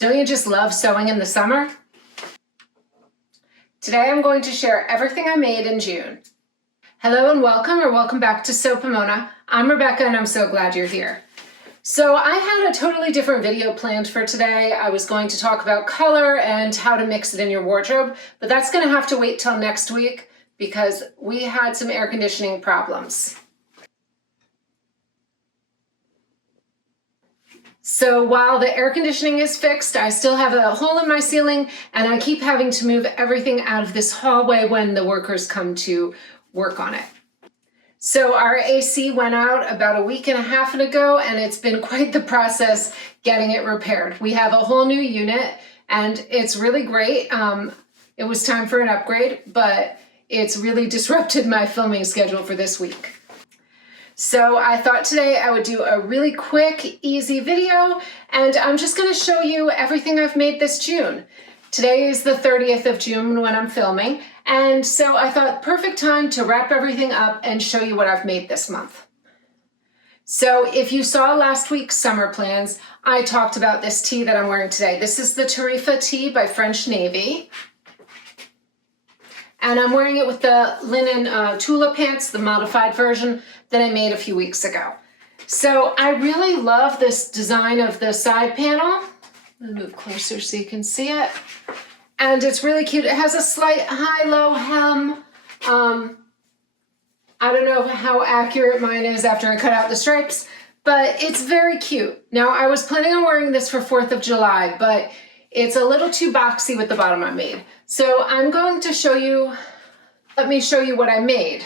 Don't you just love sewing in the summer? Today I'm going to share everything I made in June. Hello and welcome back to Sew Pomona. I'm Rebecca and I'm so glad you're here. So I had a totally different video planned for today. I was going to talk about color and how to mix it in your wardrobe, but that's going to have to wait till next week because we had some air conditioning problems. So while the air conditioning is fixed, I still have a hole in my ceiling and I keep having to move everything out of this hallway when the workers come to work on it. So our AC went out about a week and a half ago and it's been quite the process getting it repaired. We have a whole new unit and it's really great. It was time for an upgrade, but it's really disrupted my filming schedule for this week. So I thought today I would do a really quick, easy video, and I'm just going to show you everything I've made this June. Today is the 30th of June when I'm filming, and so I thought perfect time to wrap everything up and show you what I've made this month. So if you saw last week's summer plans, I talked about this tee that I'm wearing today. This is the Tarifa Tee by French Navy. And I'm wearing it with the linen Tula pants, the modified version that I made a few weeks ago. So I really love this design of the side panel. I'll move closer so you can see it. And it's really cute. It has a slight high-low hem. I don't know how accurate mine is after I cut out the stripes, but it's very cute. Now, I was planning on wearing this for 4th of July, but it's a little too boxy with the bottom I made. So I'm going to show you, let me show you what I made.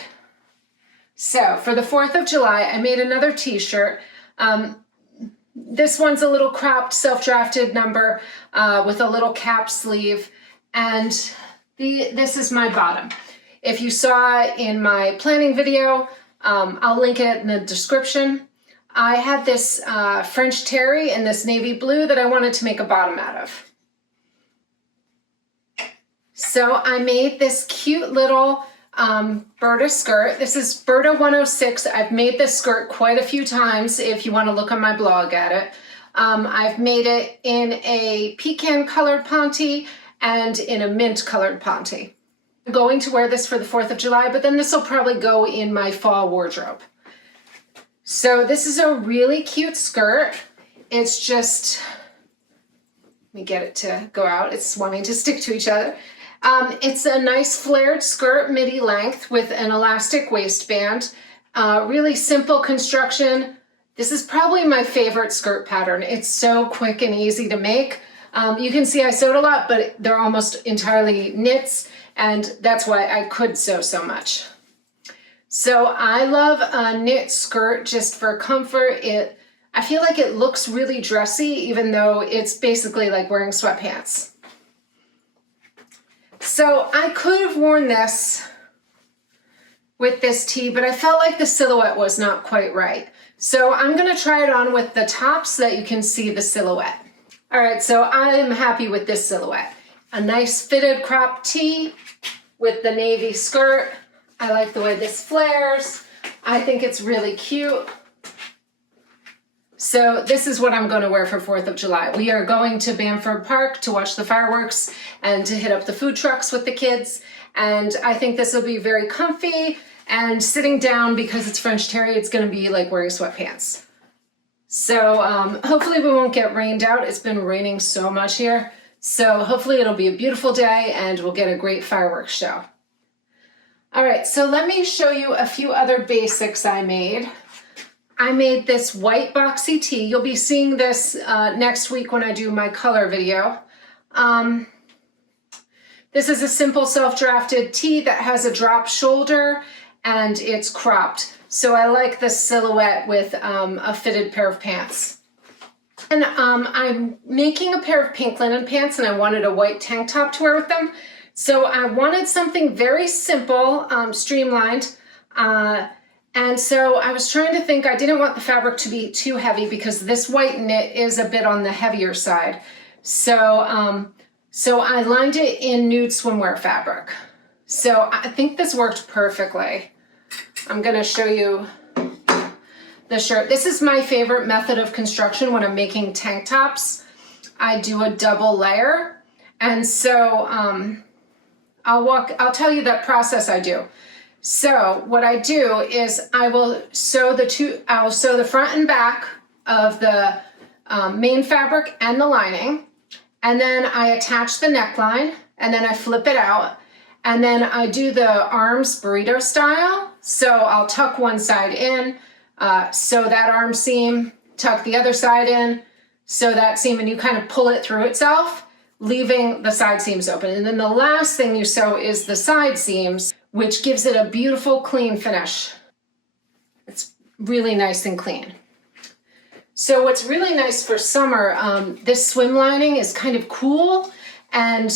So for the 4th of July, I made another t-shirt. This one's a little cropped, self-drafted number with a little cap sleeve. And this is my bottom. If you saw in my planning video, I'll link it in the description. I had this French terry in this navy blue that I wanted to make a bottom out of. So I made this cute little Berta skirt. This is Berta 106. I've made this skirt quite a few times if you want to look on my blog at it. I've made it in a pecan colored ponte and in a mint colored ponte. I'm going to wear this for the 4th of July, but then this will probably go in my fall wardrobe. So this is a really cute skirt. It's just, let me get it to go out. It's wanting to stick to each other. It's a nice flared skirt, midi length with an elastic waistband. Really simple construction. This is probably my favorite skirt pattern. It's so quick and easy to make. You can see I sewed a lot, but they're almost entirely knits, and that's why I could sew so much. So I love a knit skirt just for comfort. I feel like it looks really dressy, even though it's basically like wearing sweatpants. So I could have worn this with this tee, but I felt like the silhouette was not quite right. So I'm going to try it on with the top so that you can see the silhouette. All right, so I'm happy with this silhouette. A nice fitted crop tee with the navy skirt. I like the way this flares. I think it's really cute. So this is what I'm going to wear for 4th of July. We are going to Bamford Park to watch the fireworks and to hit up the food trucks with the kids. And I think this will be very comfy, and sitting down because it's French terry, it's going to be like wearing sweatpants. So hopefully we won't get rained out. It's been raining so much here. So hopefully it'll be a beautiful day and we'll get a great fireworks show. All right, so let me show you a few other basics I made. I made this white boxy tee. You'll be seeing this next week when I do my color video. This is a simple self-drafted tee that has a drop shoulder and it's cropped. So I like this silhouette with a fitted pair of pants. And I'm making a pair of pink linen pants and I wanted a white tank top to wear with them. So I wanted something very simple, streamlined. And so I was trying to think, I didn't want the fabric to be too heavy because this white knit is a bit on the heavier side. So I lined it in nude swimwear fabric. So I think this worked perfectly. I'm gonna show you the shirt. This is my favorite method of construction when I'm making tank tops. I do a double layer. And so I'll tell you that process I do. So what I do is I will sew the front and back of the main fabric and the lining, and then I attach the neckline, and then I flip it out, and then I do the arms burrito style. So I'll tuck one side in, sew that arm seam, tuck the other side in, sew that seam, and you kind of pull it through itself, leaving the side seams open. And then the last thing you sew is the side seams, which gives it a beautiful clean finish. It's really nice and clean. So what's really nice for summer, this swim lining is kind of cool, and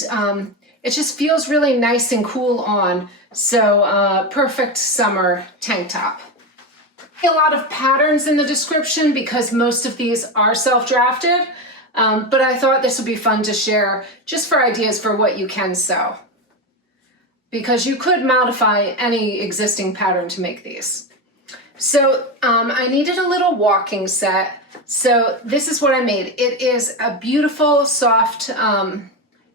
it just feels really nice and cool on. So perfect summer tank top. A lot of patterns in the description because most of these are self-drafted, but I thought this would be fun to share just for ideas for what you can sew, because you could modify any existing pattern to make these. So I needed a little walking set. So this is what I made. It is a beautiful, soft,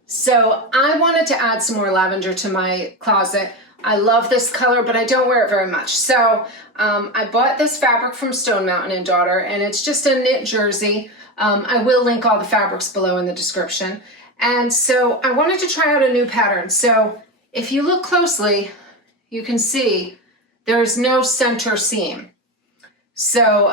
so I wanted to add some more lavender to my closet. I love this color, but I don't wear it very much. So I bought this fabric from Stone Mountain & Daughter, and it's just a knit jersey. I will link all the fabrics below in the description. And so I wanted to try out a new pattern. So if you look closely, you can see there's no center seam. So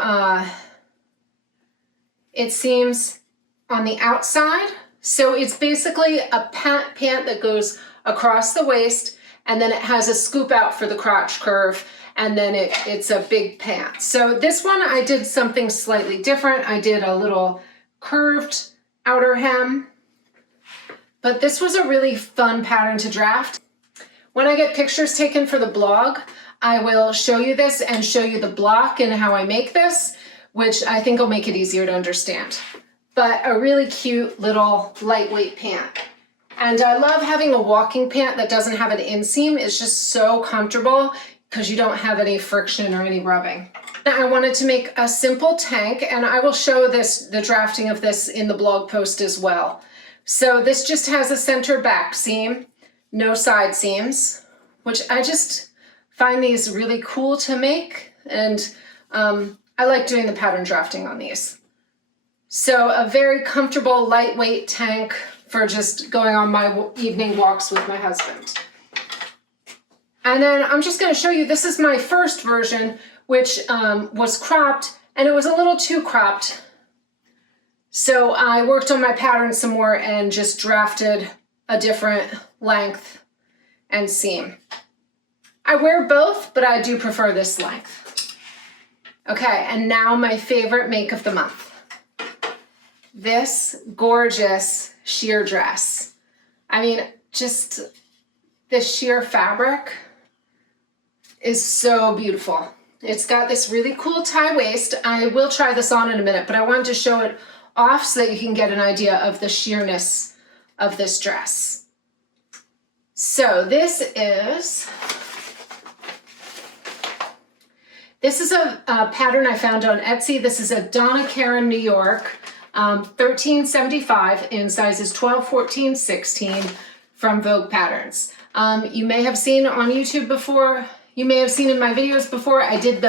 it seams on the outside. So it's basically a pant that goes across the waist, and then it has a scoop out for the crotch curve, and then it's a big pant. So this one I did something slightly different. I did a little curved outer hem, but this was a really fun pattern to draft. When I get pictures taken for the blog, I will show you this and show you the block and how I make this, which I think will make it easier to understand. But a really cute little lightweight pant. And I love having a walking pant that doesn't have an inseam. It's just so comfortable because you don't have any friction or any rubbing. I wanted to make a simple tank, and I will show the drafting of this in the blog post as well. So this just has a center back seam, no side seams, which I just find these really cool to make, and I like doing the pattern drafting on these. So a very comfortable, lightweight tank for just going on my evening walks with my husband. And then I'm just going to show you, this is my first version, which was cropped, and it was a little too cropped. So I worked on my pattern some more and just drafted a different length and seam. I wear both, but I do prefer this length. Okay, and now my favorite make of the month. This gorgeous sheer dress. I mean, just this sheer fabric is so beautiful. It's got this really cool tie waist. I will try this on in a minute, but I wanted to show it off so that you can get an idea of the sheerness of this dress. So this is a pattern I found on Etsy. This is a Donna Karan, New York, $13.75 in sizes 12, 14, 16 from Vogue Patterns. You may have seen on YouTube before, you may have seen in my videos before, I did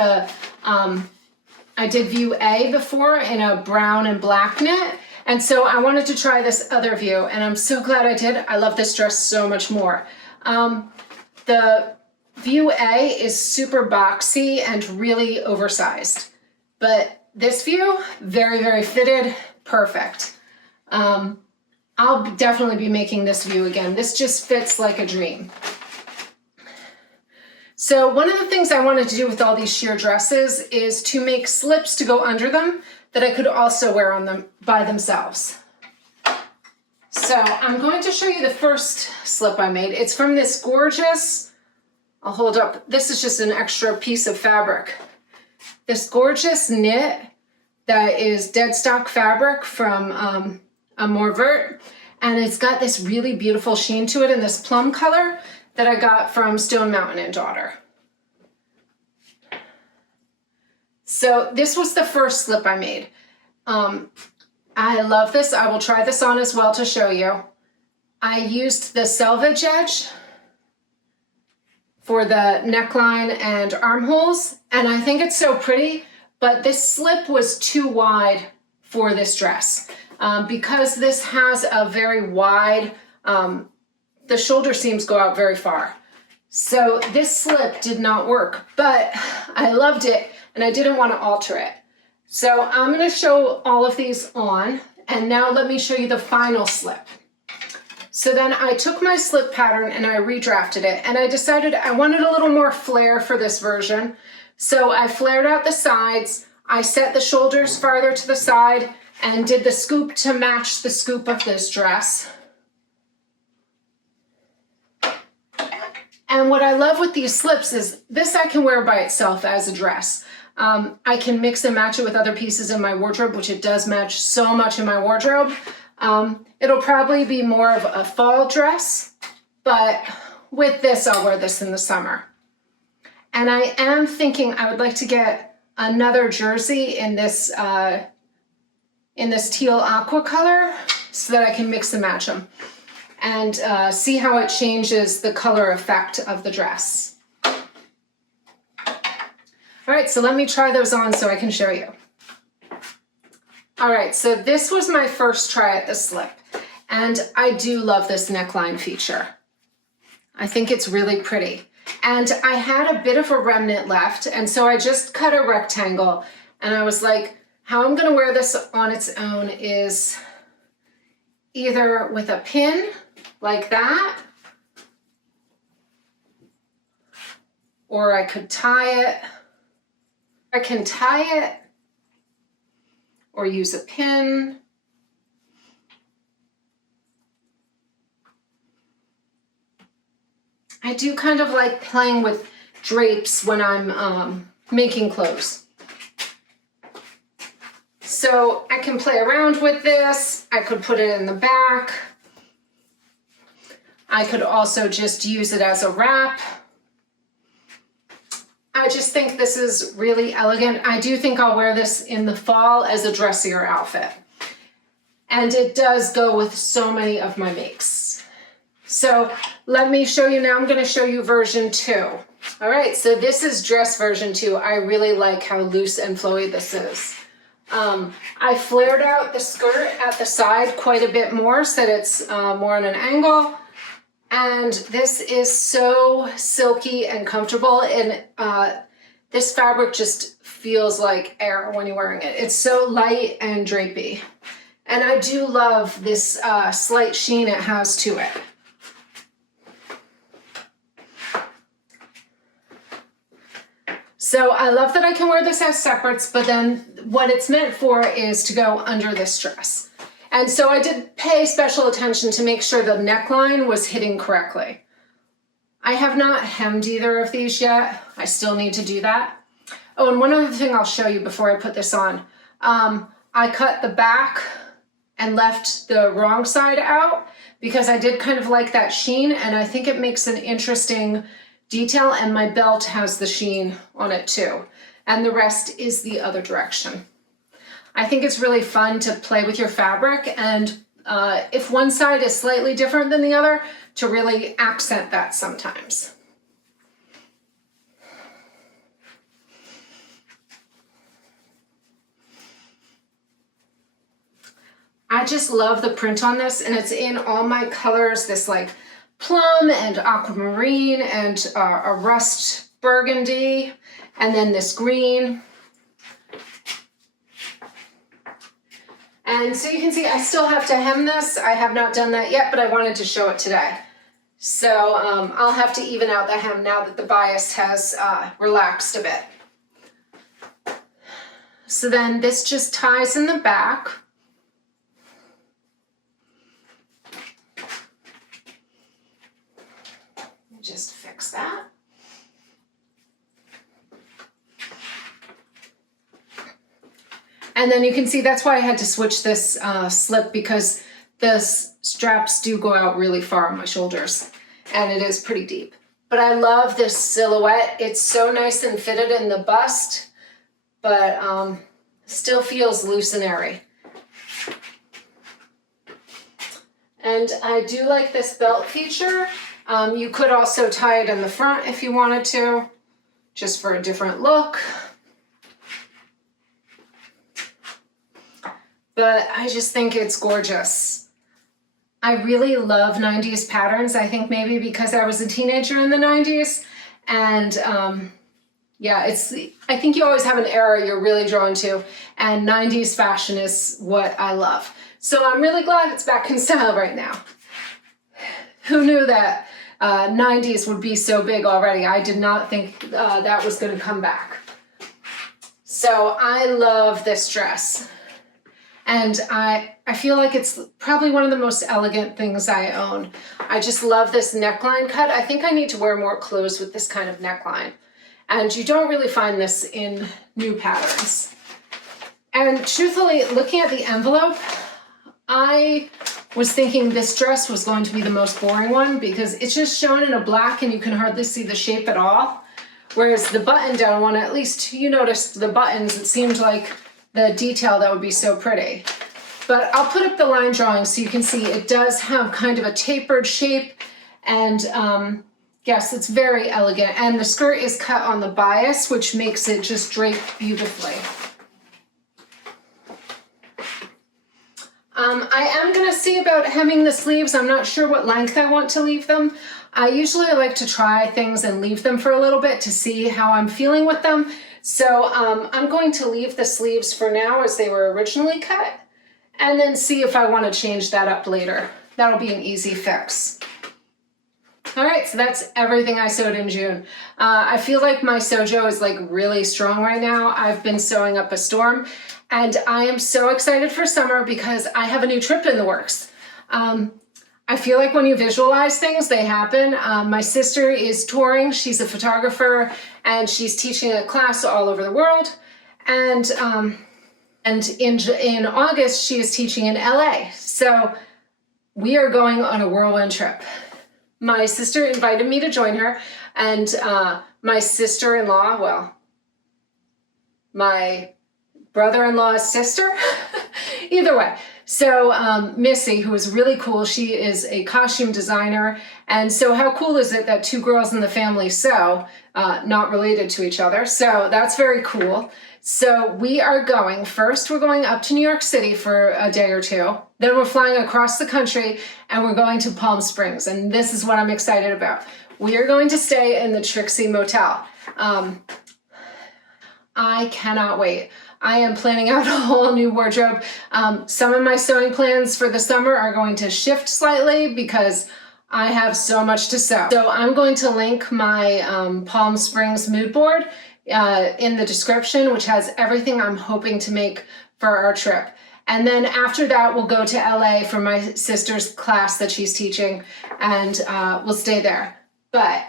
view A before in a brown and black knit. And so I wanted to try this other view, and I'm so glad I did. I love this dress so much more. The view A is super boxy and really oversized, but this view, very, very fitted, perfect. I'll definitely be making this view again. This just fits like a dream. So one of the things I wanted to do with all these sheer dresses is to make slips to go under them that I could also wear on them by themselves. So I'm going to show you the first slip I made. It's from this gorgeous, I'll hold up, this is just an extra piece of fabric. This gorgeous knit that is dead stock fabric from a Morvert, and it's got this really beautiful sheen to it in this plum color that I got from Stone Mountain & Daughter. So this was the first slip I made. I I love this. I will try this on as well to show you. I used the selvage edge for the neckline and armholes, and I think it's so pretty, but this slip was too wide for this dress. Because this has a very wide, the shoulder seams go out very far. So this slip did not work, but I loved it and I didn't want to alter it. So I'm going to show all of these on, and now let me show you the final slip. So then I took my slip pattern and I redrafted it, and I decided I wanted a little more flare for this version. So I flared out the sides, I set the shoulders farther to the side, and did the scoop to match the scoop of this dress. And what I love with these slips is this I can wear by itself as a dress. I can mix and match it with other pieces in my wardrobe, which it does match so much in my wardrobe. It'll probably be more of a fall dress, but with this, I'll wear this in the summer. And I am thinking I would like to get another jersey in this teal aqua color so that I can mix and match them and see how it changes the color effect of the dress. All right, so let me try those on so I can show you. All right, so this was my first try at the slip, and I do love this neckline feature. I think it's really pretty. And I had a bit of a remnant left, and so I just cut a rectangle, and I was like, how I'm gonna wear this on its own is either with a pin like that, or I could tie it. I can tie it or use a pin. I do kind of like playing with drapes when I'm making clothes. So I can play around with this. I could put it in the back. I could also just use it as a wrap. I just think this is really elegant. I do think I'll wear this in the fall as a dressier outfit. And it does go with so many of my makes. So let me show you now. I'm going to show you version 2. All right, so this is dress version 2. I really like how loose and flowy this is. I flared out the skirt at the side quite a bit more so that it's more on an angle. And this is so silky and comfortable, and this fabric just feels like air when you're wearing it. It's so light and drapey. And I do love this slight sheen it has to it. So I love that I can wear this as separates, but then what it's meant for is to go under this dress. And so I did pay special attention to make sure the neckline was hitting correctly. I have not hemmed either of these yet. I still need to do that. Oh, and one other thing I'll show you before I put this on. I cut the back and left the wrong side out because I did kind of like that sheen, and I think it makes an interesting detail, and my belt has the sheen on it too. And the rest is the other direction. I think it's really fun to play with your fabric, and if one side is slightly different than the other, to really accent that sometimes. I just love the print on this, and it's in all my colors, this like plum and aquamarine and a rust burgundy, and then this green. And so you can see I still have to hem this. I have not done that yet, but I wanted to show it today. So I'll have to even out the hem now that the bias has relaxed a bit. So then this just ties in the back. Just fix that. And then you can see that's why I had to switch this slip, because the straps do go out really far on my shoulders and it is pretty deep. But I love this silhouette. It's so nice and fitted in the bust, but still feels loose and airy. And I do like this belt feature. You could also tie it in the front if you wanted to, just for a different look. But I just think it's gorgeous. I really love 90s patterns. I think maybe because I was a teenager in the 90s. And yeah, I think you always have an era you're really drawn to. And 90s fashion is what I love. So I'm really glad it's back in style right now. Who knew that 90s would be so big already? I did not think that was going to come back. So I love this dress. And I feel like it's probably one of the most elegant things I own. I just love this neckline cut. I think I need to wear more clothes with this kind of neckline. And you don't really find this in new patterns. And truthfully, looking at the envelope, I was thinking this dress was going to be the most boring one because it's just shown in a black and you can hardly see the shape at all. Whereas the button down one, at least you noticed the buttons, it seemed like the detail that would be so pretty. But I'll put up the line drawing so you can see it does have kind of a tapered shape, and yes, it's very elegant. And the skirt is cut on the bias, which makes it just drape beautifully. I am gonna see about hemming the sleeves. I'm not sure what length I want to leave them. I usually like to try things and leave them for a little bit to see how I'm feeling with them. So I'm going to leave the sleeves for now as they were originally cut, and then see if I want to change that up later. That'll be an easy fix. All right, so that's everything I sewed in June. I feel like my sojo is like really strong right now. I've been sewing up a storm, and I am so excited for summer because I have a new trip in the works. I feel like when you visualize things, they happen. My sister is touring. She's a photographer and she's teaching a class all over the world. And in August, she is teaching in LA. So we are going on a whirlwind trip. My sister invited me to join her, and my sister-in-law, well, my brother-in-law's sister, either way. So Missy, who is really cool, she is a costume designer. And so how cool is it that two girls in the family sew, not related to each other? So that's very cool. So we are going, first we're going up to New York City for a day or two. Then we're flying across the country and we're going to Palm Springs. And this is what I'm excited about. We are going to stay in the Trixie Motel. I cannot wait. I am planning out a whole new wardrobe. Some of my sewing plans for the summer are going to shift slightly because I have so much to sew. So I'm going to link my Palm Springs mood board in the description, which has everything I'm hoping to make for our trip. And then after that, we'll go to LA for my sister's class that she's teaching, and we'll stay there. But,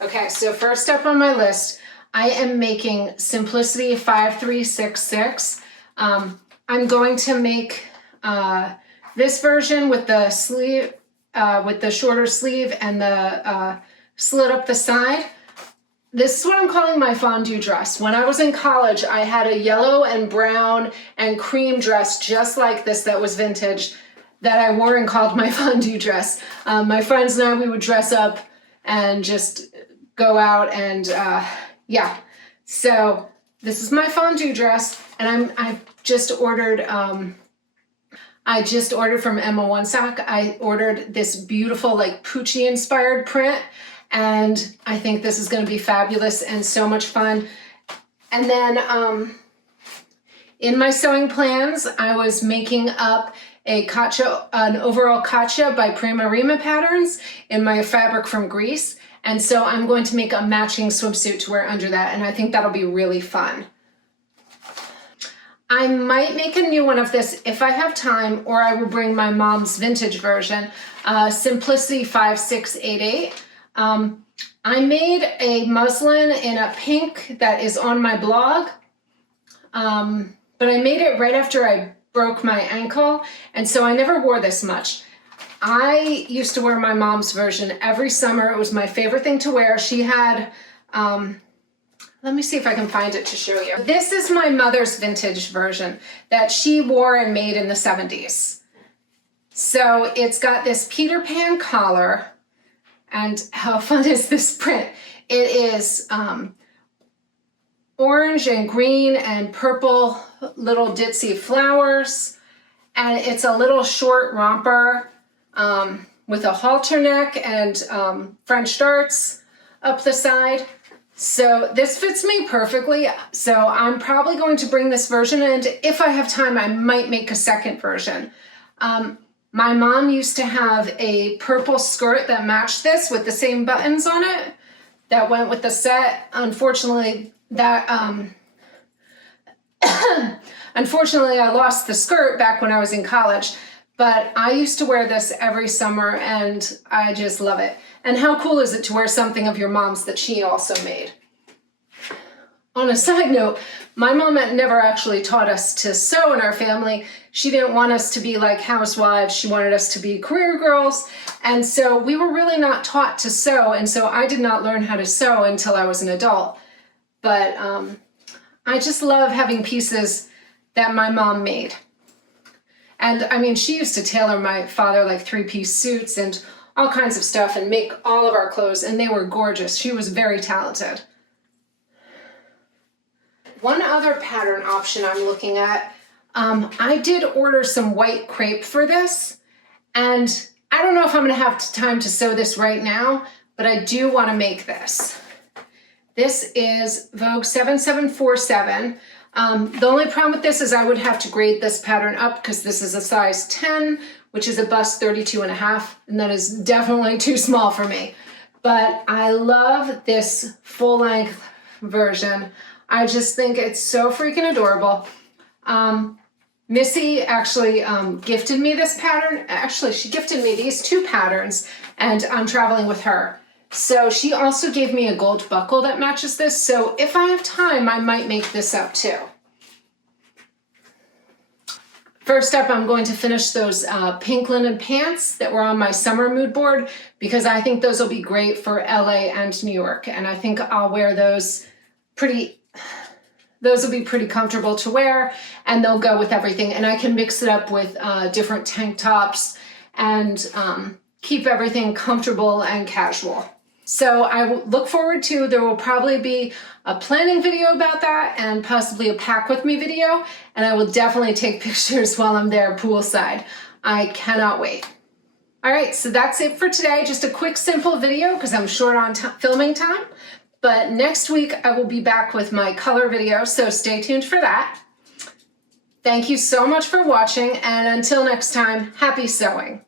okay, so first up on my list, I am making Simplicity 5366. I'm going to make this version with the sleeve, with the shorter sleeve and the slit up the side. This is what I'm calling my fondue dress. When I was in college, I had a yellow and brown and cream dress just like this that was vintage that I wore and called my fondue dress. My friends and I, we would dress up and just go out and yeah. So this is my fondue dress, and I've just ordered I just ordered from Emma Onesack. I ordered this beautiful like Poochie inspired print, and I think this is going to be fabulous and so much fun. And then in my sewing plans, I was making up an overall Katcha by Prima Rima Patterns in my fabric from Greece. And so I'm going to make a matching swimsuit to wear under that, and I think that'll be really fun. I might make a new one of this if I have time, or I will bring my mom's vintage version, Simplicity 5688. I made a muslin in a pink that is on my blog, but I made it right after I broke my ankle, and so I never wore this much. I used to wear my mom's version every summer. It was my favorite thing to wear. She had, let me see if I can find it to show you. This is my mother's vintage version that she wore and made in the 70s. So it's got this Peter Pan collar, and how fun is this print? It is orange and green and purple little ditzy flowers, and it's a little short romper with a halter neck and French darts up the side. So this fits me perfectly. So I'm probably going to bring this version, and if I have time, I might make a second version. My mom used to have a purple skirt that matched this with the same buttons on it that went with the set. Unfortunately, unfortunately, I lost the skirt back when I was in college, but I used to wear this every summer and I just love it. And how cool is it to wear something of your mom's that she also made? On a side note, my mom never actually taught us to sew in our family. She didn't want us to be like housewives. She wanted us to be career girls. And so we were really not taught to sew. And so I did not learn how to sew until I was an adult. But I just love having pieces that my mom made. And I mean, she used to tailor my father like 3-piece suits and all kinds of stuff and make all of our clothes, and they were gorgeous. She was very talented. One other pattern option I'm looking at, I did order some white crepe for this, and I don't know if I'm gonna have time to sew this right now, but I do wanna make this. This is Vogue 7747. The only problem with this is I would have to grade this pattern up because this is a size 10, which is a bust 32.5, and that is definitely too small for me. But I love this full-length version. I just think it's so freaking adorable. Missy actually gifted me this pattern. Actually, she gifted me these 2 patterns, and I'm traveling with her. So she also gave me a gold buckle that matches this. So if I have time, I might make this up too. First up, I'm going to finish those pink linen pants that were on my summer mood board because I think those will be great for LA and New York. And I think I'll wear those those will be pretty comfortable to wear, and they'll go with everything. And I can mix it up with different tank tops and keep everything comfortable and casual. So I look forward to, there will probably be a planning video about that and possibly a pack with me video. And I will definitely take pictures while I'm there poolside. I cannot wait. All right, so that's it for today. Just a quick, simple video because I'm short on filming time. But next week I will be back with my color video, so stay tuned for that. Thank you so much for watching, and until next time, happy sewing.